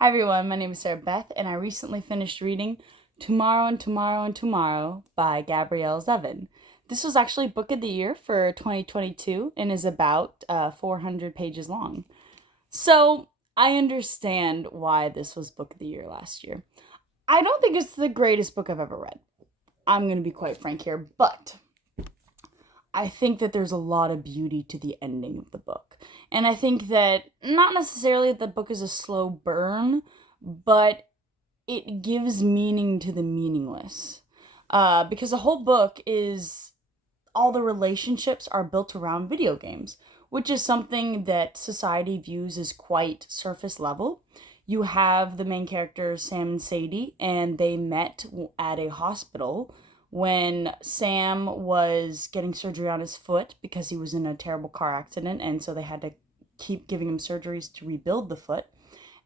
Hi everyone, my name is Sarah Beth, and I recently finished reading Tomorrow and Tomorrow and Tomorrow by Gabrielle Zevin. This was actually Book of the Year for 2022 and is about 400 pages long. So I understand why this was Book of the Year last year. I don't think it's the greatest book I've ever read. I'm going to be quite frank here, but I think that there's a lot of beauty to the ending of the book. And I think that not necessarily that the book is a slow burn, but it gives meaning to the meaningless. Because the whole book is all the relationships are built around video games, which is something that society views as quite surface level. You have the main characters, Sam and Sadie, and they met at a hospital when Sam was getting surgery on his foot because he was in a terrible car accident, and so they had to keep giving him surgeries to rebuild the foot.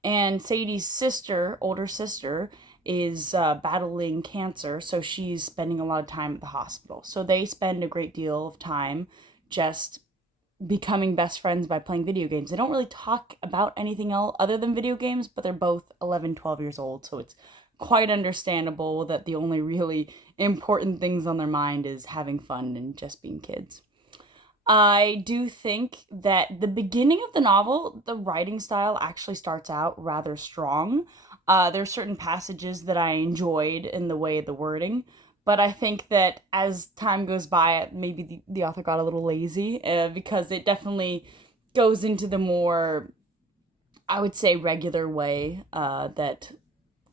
And Sadie's sister, older sister, is battling cancer, so she's spending a lot of time at the hospital. So they spend a great deal of time just becoming best friends by playing video games. They don't really talk about anything else other than video games, but they're both 11, 12 years old, so it's quite understandable that the only really important things on their mind is having fun and just being kids. I do think that the beginning of the novel, the writing style actually starts out rather strong. There are certain passages that I enjoyed in the way of the wording, but I think that as time goes by, maybe the author got a little lazy because it definitely goes into the more, I would say, regular way that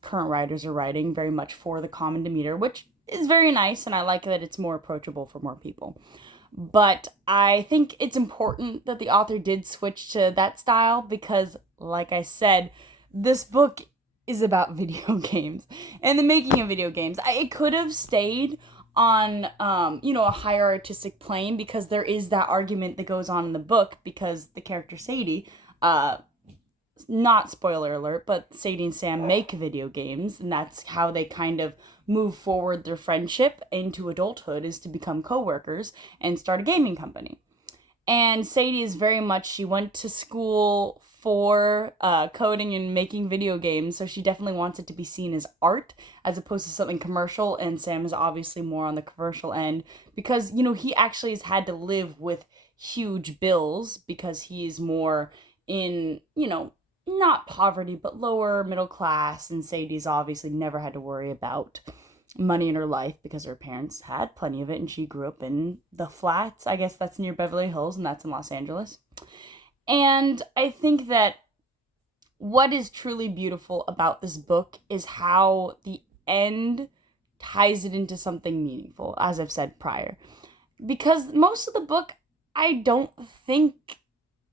current writers are writing, very much for the common demeanor, which is very nice, and I like that it's more approachable for more people. But I think it's important that the author did switch to that style because, like I said, this book is about video games and the making of video games. It could have stayed on, a higher artistic plane because there is that argument that goes on in the book because the character Sadie, not spoiler alert, but Sadie and Sam make video games, and that's how they kind of move forward their friendship into adulthood, is to become co-workers and start a gaming company. And Sadie is very much, she went to school for coding and making video games, so she definitely wants it to be seen as art as opposed to something commercial, and Sam is obviously more on the commercial end because, he actually has had to live with huge bills because he's more in, not poverty, but lower middle class, and Sadie's obviously never had to worry about money in her life because her parents had plenty of it, and she grew up in the flats. I guess that's near Beverly Hills, and that's in Los Angeles. And I think that what is truly beautiful about this book is how the end ties it into something meaningful, as I've said prior. Because most of the book, I don't think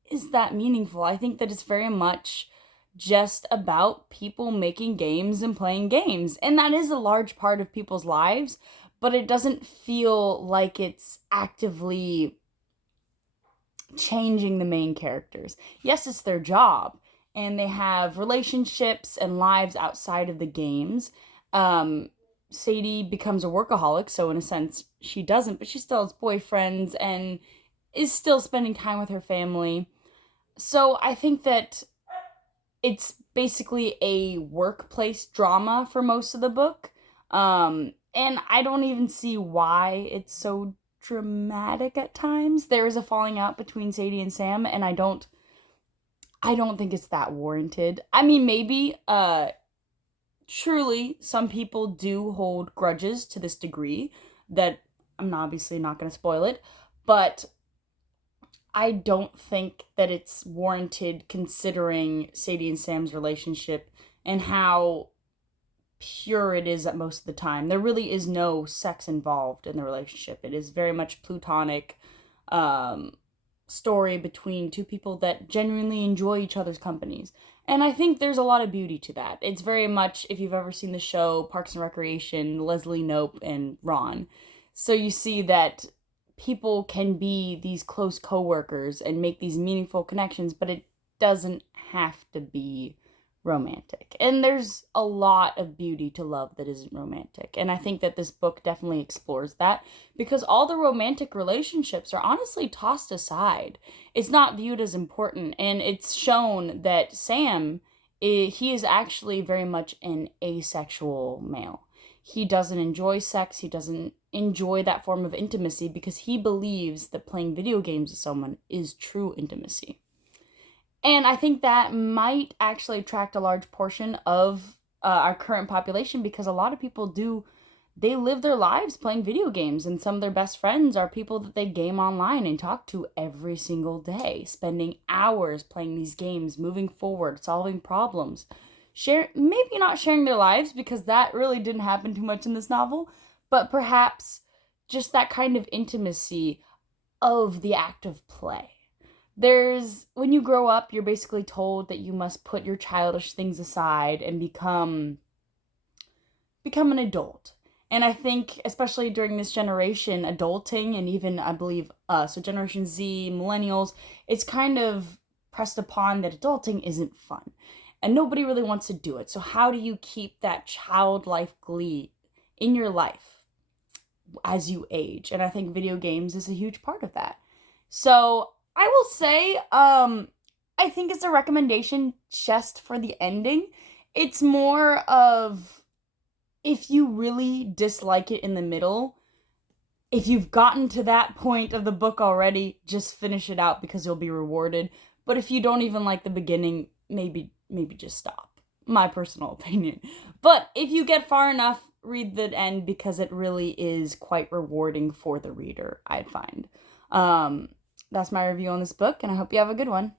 is that meaningful. I think that it's very much just about people making games and playing games. And that is a large part of people's lives, but it doesn't feel like it's actively changing the main characters. Yes, it's their job, and they have relationships and lives outside of the games. Sadie becomes a workaholic, so in a sense, she doesn't, but she still has boyfriends and is still spending time with her family. So I think that it's basically a workplace drama for most of the book. And I don't even see why it's so dramatic at times. There is a falling out between Sadie and Sam, and I don't think it's that warranted. I mean, maybe truly some people do hold grudges to this degree that I'm obviously not going to spoil it, but I don't think that it's warranted considering Sadie and Sam's relationship and how pure it is at most of the time. There really is no sex involved in the relationship. It is very much platonic story between two people that genuinely enjoy each other's companies. And I think there's a lot of beauty to that. It's very much, if you've ever seen the show Parks and Recreation, Leslie Knope and Ron. So you see that people can be these close coworkers and make these meaningful connections, but it doesn't have to be romantic. And there's a lot of beauty to love that isn't romantic. And I think that this book definitely explores that because all the romantic relationships are honestly tossed aside. It's not viewed as important, and it's shown that Sam he is actually very much an asexual male. He doesn't enjoy sex, he doesn't enjoy that form of intimacy because he believes that playing video games with someone is true intimacy. And I think that might actually attract a large portion of our current population, because a lot of people they live their lives playing video games, and some of their best friends are people that they game online and talk to every single day, spending hours playing these games, moving forward, solving problems. Maybe not sharing their lives, because that really didn't happen too much in this novel, but perhaps just that kind of intimacy of the act of play. When you grow up, you're basically told that you must put your childish things aside and become an adult. And I think, especially during this generation, adulting, and even, I believe, so Generation Z, millennials, it's kind of pressed upon that adulting isn't fun. And nobody really wants to do it. So how do you keep that childlike glee in your life as you age? And I think video games is a huge part of that. So I will say, I think it's a recommendation just for the ending. It's more of, if you really dislike it in the middle, if you've gotten to that point of the book already, just finish it out because you'll be rewarded. But if you don't even like the beginning, maybe just stop. My personal opinion. But if you get far enough, read the end, because it really is quite rewarding for the reader, I'd find. That's my review on this book, and I hope you have a good one.